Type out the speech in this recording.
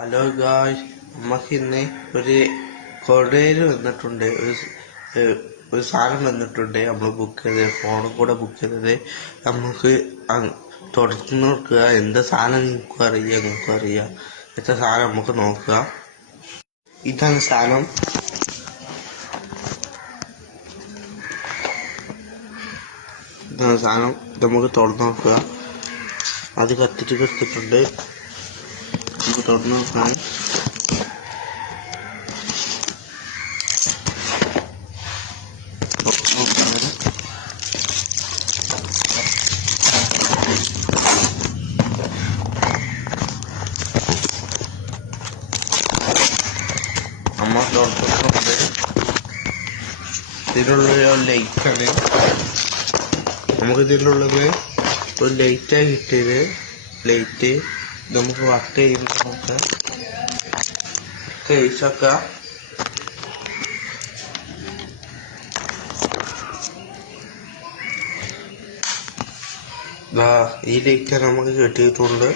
Hello guys, നമുക്ക് ഇന്ന് ഒരു കൊറിയർ വന്നിട്ടുണ്ട്. ഒരു സാധനം വന്നിട്ടുണ്ട്. നമ്മൾ ബുക്ക് ചെയ്തത്, ഫോണും കൂടെ ബുക്ക് ചെയ്തത്. നമുക്ക് തുറന്നു നോക്കുക. എന്താ സാധനം നിങ്ങൾക്കും അറിയാം. എത്ര സാധനം നമുക്ക് നോക്കുക. ഇതാണ് സാധനം. നമുക്ക് തുറന്നു നോക്കുക. അത് കത്തിച്ച് കൊടുത്തിട്ടുണ്ട്. നമുക്ക് തുറന്നു നോക്കാം. നമ്മൾ തുറന്നിട്ടുണ്ട്. ഇതിലുള്ള ലൈറ്റാണ്. നമുക്ക് ഇതിലുള്ളത് ഒരു ലൈറ്റായി കിട്ടിയത്. ലൈറ്റ് നമുക്ക് വർക്ക് ചെയ്യുമ്പോൾ നമുക്ക് കഴിച്ചൊക്കെ ഈ ലൈറ്റ് നമുക്ക് കിട്ടിയിട്ടുണ്ട്.